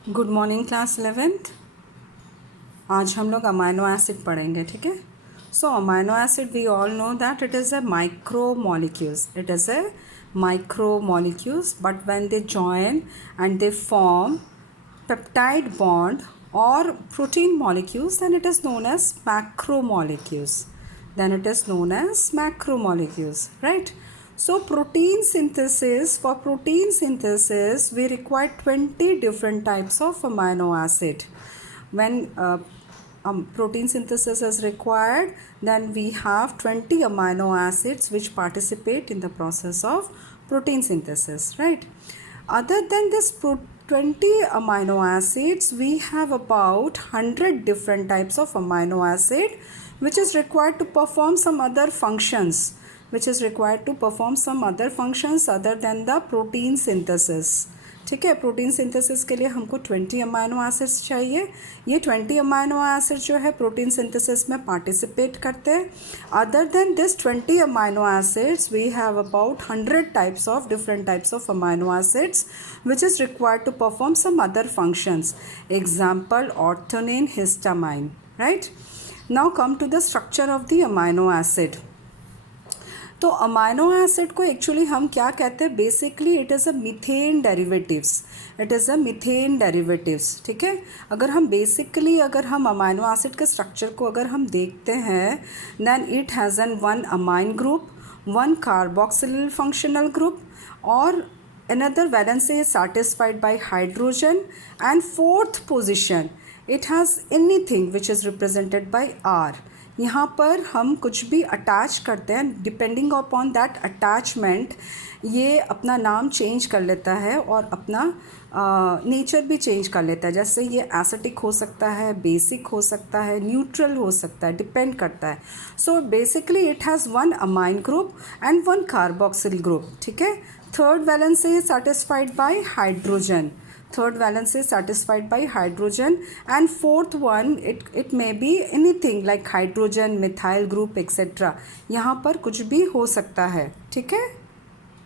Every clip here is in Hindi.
Good morning class 11th। आज हम लोग अमाइनो एसिड पढ़ेंगे, ठीक है। So amino acid we all know that it is a micro molecules, it is a micro molecules, but when they join and they form peptide bond or protein molecules, then it is known as macromolecules. Then it is known as macromolecules, right? So for protein synthesis we require 20 different types of amino acid. When protein synthesis is required, then we have 20 amino acids which participate in the process of protein synthesis, right? Other than this 20 amino acids, we have about 100 different types of amino acid which is required to perform some other functions, other than the protein synthesis. ठीक है, प्रोटीन सिंथेसिस के लिए हमको 20 अमाइनो एसिड्स चाहिए। ये 20 अमाइनो एसिड जो है प्रोटीन सिंथेसिस में पार्टिसिपेट करते हैं। Other than this 20 amino acids we have about 100 different types of amino acids which is required to perform some other functions. Example, orthonine, histamine, right? Now come to the structure of the amino acid. तो अमाइनो एसिड को एक्चुअली हम क्या कहते हैं? Basically it is a methane derivatives, ठीक है। अगर हम अमाइनो एसिड के स्ट्रक्चर को अगर हम देखते हैं, then it has an one amine group, one carboxyl functional group, और another valence is satisfied by hydrogen, and fourth position it has anything which is represented by R. यहाँ पर हम कुछ भी अटैच करते हैं, डिपेंडिंग अपॉन दैट अटैचमेंट ये अपना नाम चेंज कर लेता है और अपना नेचर भी चेंज कर लेता है। जैसे ये एसिटिक हो सकता है, बेसिक हो सकता है, न्यूट्रल हो सकता है, डिपेंड करता है। So basically it has one amine group and one carboxyl group, ठीक है। Third valence is satisfied by hydrogen, and fourth one it may be anything like hydrogen, methyl group etc. यहाँ पर कुछ भी हो सकता है, ठीक है।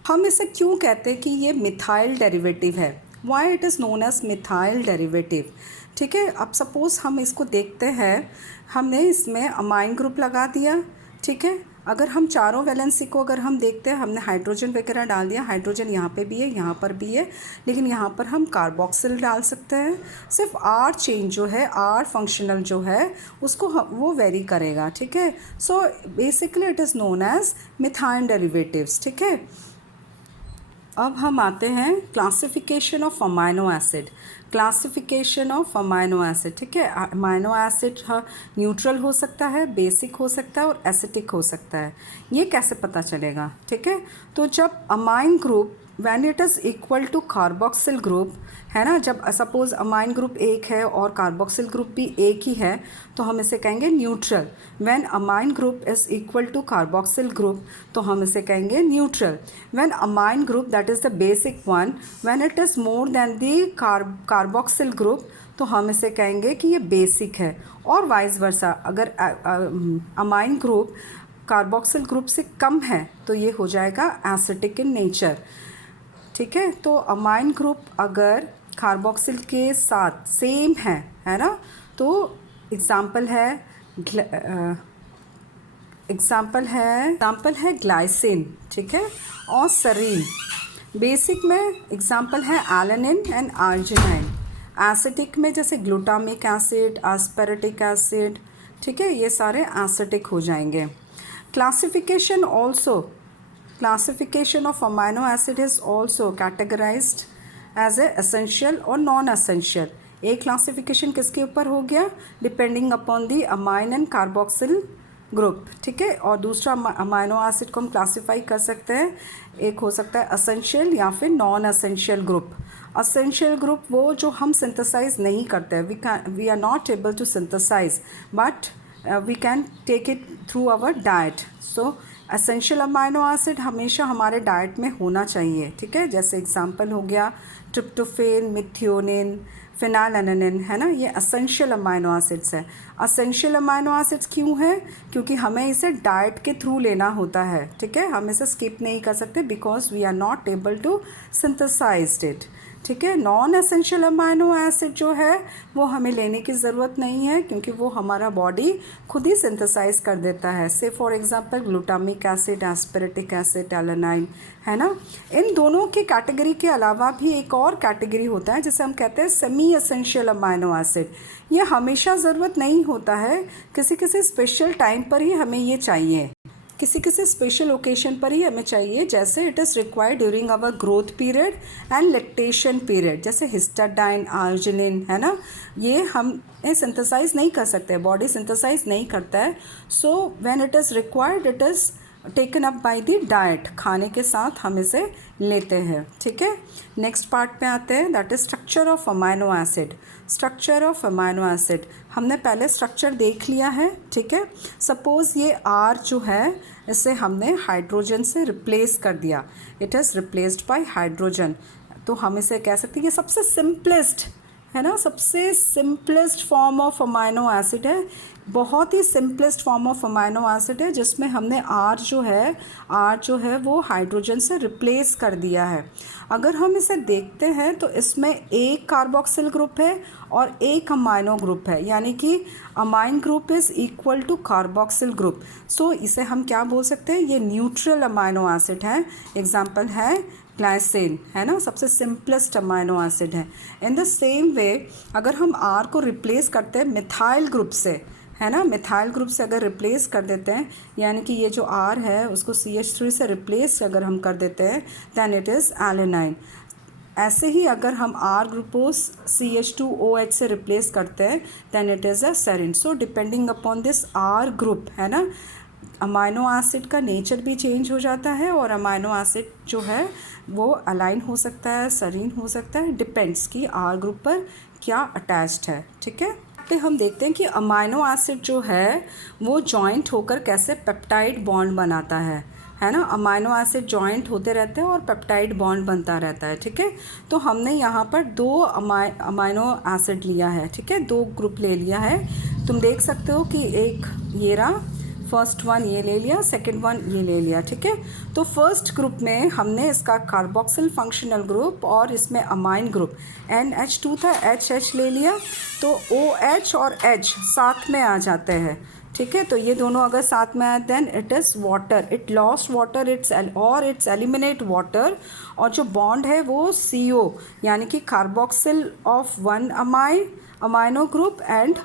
हम इसे क्यों कहते हैं कि ये मिथाइल डेरिवेटिव है? Why it is known as methyl derivative, ठीक है। अब सपोज़ हम इसको देखते हैं, हमने इसमें अमाइन ग्रुप लगा दिया, ठीक है। अगर हम चारों वैलेंसी को अगर हम देखते हैं, हमने हाइड्रोजन वगैरह डाल दिया, हाइड्रोजन यहाँ पे भी है, यहाँ पर भी है, लेकिन यहाँ पर हम कार्बोक्सिल डाल सकते हैं। सिर्फ आर चेंज जो है, आर फंक्शनल जो है उसको वो वेरी करेगा, ठीक है। So basically it is known as methyl derivatives, ठीक है। अब हम आते हैं क्लासिफिकेशन ऑफ अमाइनो एसिड। ठीक है। अमाइनो एसिड न्यूट्रल हो सकता है, बेसिक हो सकता है और एसिटिक हो सकता है। ये कैसे पता चलेगा? ठीक है, तो जब amine group when it is equal to carboxyl group है ना, जब सपोज़ अमाइन ग्रुप एक है और कार्बोक्सिल ग्रुप भी एक ही है तो हम इसे कहेंगे neutral. When amine group is equal to carboxyl group तो हम इसे कहेंगे neutral. When amine group that is the basic one, when it is more than the carboxyl group तो हम इसे कहेंगे कि ये बेसिक है। और वाइस वर्सा, अगर अमाइन ग्रुप कार्बोक्सिल ग्रुप से कम है तो ये हो जाएगा एसिटिक इन नेचर, ठीक है। तो अमाइन ग्रुप अगर कार्बोक्सिल के साथ सेम है ना, तो एग्जाम्पल है ग्लाइसिन, ठीक है, और सरीन। बेसिक में एग्जाम्पल है एलेनिन एंड आर्जिनाइन। एसिटिक में जैसे ग्लूटामिक एसिड, एस्पेरेटिक एसिड, ठीक है, ये सारे एसिटिक हो जाएंगे। Classification of amino acid is also categorized as a essential और non essential। एक क्लासिफिकेशन किसके ऊपर हो गया? Depending upon the amine and carboxyl group, ठीक है। और दूसरा अमाइनो एसिड को हम क्लासीफाई कर सकते हैं, एक हो सकता है असेंशियल या फिर non essential group. Essential group वो जो हम सिंथेसाइज नहीं करते हैं, we are not able to synthesize but we can take it through our diet. So essential amino acid हमेशा हमारे डाइट में होना चाहिए, ठीक है। जैसे एग्जांपल हो गया ट्रिप्टोफेन, मिथियोनिन, फिनाइलएलानाइन, है ना, ये एसेंशियल अमाइनो एसिड्स है। एसेंशियल अमाइनो एसिड्स क्यों है? क्योंकि हमें इसे डाइट के थ्रू लेना होता है, ठीक है। हम इसे स्किप नहीं कर सकते because we are not able to synthesize it, ठीक है। नॉन एसेंशियल अमाइनो एसिड जो है वो हमें लेने की ज़रूरत नहीं है, क्योंकि वो हमारा बॉडी खुद ही सिंथेसाइज कर देता है। से for example glutamic acid, aspartic acid, alanine, है ना। इन दोनों की कैटेगरी के अलावा भी एक और कैटेगरी होता है जिसे हम कहते हैं सेमी एसेंशियल अमाइनो एसिड। ये हमेशा ज़रूरत नहीं होता है, किसी किसी स्पेशल टाइम पर ही हमें ये चाहिए, किसी किसी स्पेशल ओकेशन पर ही हमें चाहिए, जैसे it is required during our growth period and lactation period, जैसे हिस्टाडाइन, आर्जिनिन, है ना। ये हम सिंथेसाइज नहीं कर सकते, बॉडी सिंथेसाइज नहीं करता है। So when it is required it is taken up by the diet, खाने के साथ हम इसे लेते हैं, ठीक है। नेक्स्ट पार्ट पे आते हैं, that is structure of amino acid. Structure of amino acid हमने पहले स्ट्रक्चर देख लिया है, ठीक है। सपोज़ ये आर जो है इसे हमने हाइड्रोजन से रिप्लेस कर दिया, it is replaced by hydrogen, तो हम इसे कह सकते हैं ये सबसे सिंपलेस्ट है ना, सबसे simplest form of amino acid है, बहुत ही simplest form of amino acid है, जिसमें हमने आर जो है वो हाइड्रोजन से रिप्लेस कर दिया है। अगर हम इसे देखते हैं तो इसमें एक कार्बोक्सिल ग्रुप है और एक अमाइनो ग्रुप है, यानी कि amine group is equal to carboxyl group. So इसे हम क्या बोल सकते हैं, ये न्यूट्रल अमाइनो एसिड है। एग्जाम्पल है ग्लाइसिन, है ना, सबसे सिंपलेस्ट अमाइनो एसिड है। इन द सेम वे अगर हम आर को रिप्लेस करते हैं मिथाइल ग्रुप से, है ना, मिथाइल ग्रुप से अगर रिप्लेस कर देते हैं, यानी कि ये जो आर है उसको CH3 से रिप्लेस अगर हम कर देते हैं, दैन इट इज़ एलेनाइन। ऐसे ही अगर हम आर ग्रुप को CH2OH से रिप्लेस करते हैं, then it is a serine. So depending upon this R group, है ना, अमाइनो एसिड का नेचर भी चेंज हो जाता है, और अमाइनो एसिड जो है वो अलाइन हो सकता है, सेरीन हो सकता है, डिपेंड्स कि आर ग्रुप पर क्या अटैच्ड है, ठीक है। तो हम देखते हैं कि अमाइनो एसिड जो है वो जॉइंट होकर कैसे पेप्टाइड बॉन्ड बनाता है ना। अमाइनो एसिड जॉइंट होते रहते हैं और पेप्टाइड बॉन्ड बनता रहता है, ठीक है। तो हमने यहाँ पर दो अमाइनो एसिड लिया है, ठीक है, दो ग्रुप ले लिया है। तुम देख सकते हो कि एक ये रहा, फर्स्ट वन ये ले लिया, सेकंड वन ये ले लिया, ठीक है। तो फर्स्ट ग्रुप में हमने इसका कार्बोक्सिल फंक्शनल ग्रुप और इसमें अमाइन ग्रुप NH2 था, HH ले लिया, तो OH और H साथ में आ जाते हैं, ठीक है। तो ये दोनों अगर साथ में आए then it is water, it lost water, it's eliminate water, और जो बॉन्ड है वो CO यानी कि carboxyl of one amino group and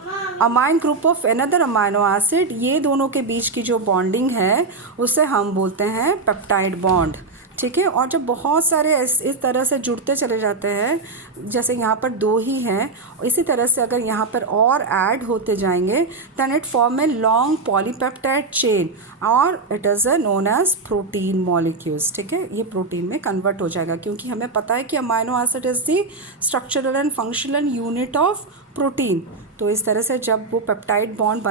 amine group of another amino acid, ये दोनों के बीच की जो बॉन्डिंग है उसे हम बोलते हैं पेप्टाइड बॉन्ड, ठीक है। और जब बहुत सारे इस तरह से जुड़ते चले जाते हैं, जैसे यहाँ पर दो ही हैं, इसी तरह से अगर यहाँ पर और ऐड होते जाएंगे then it form a long polypeptide chain और it is known as protein molecules, ठीक है। ये प्रोटीन में कन्वर्ट हो जाएगा, क्योंकि हमें पता है कि amino acid is the structural and functional unit of protein. तो इस तरह से जब वो पेप्टाइड बॉन्ड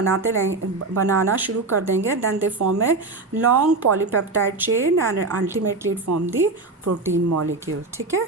बनाना शुरू कर देंगे then they form a long polypeptide chain and ultimately it form the protein molecule, ठीक है।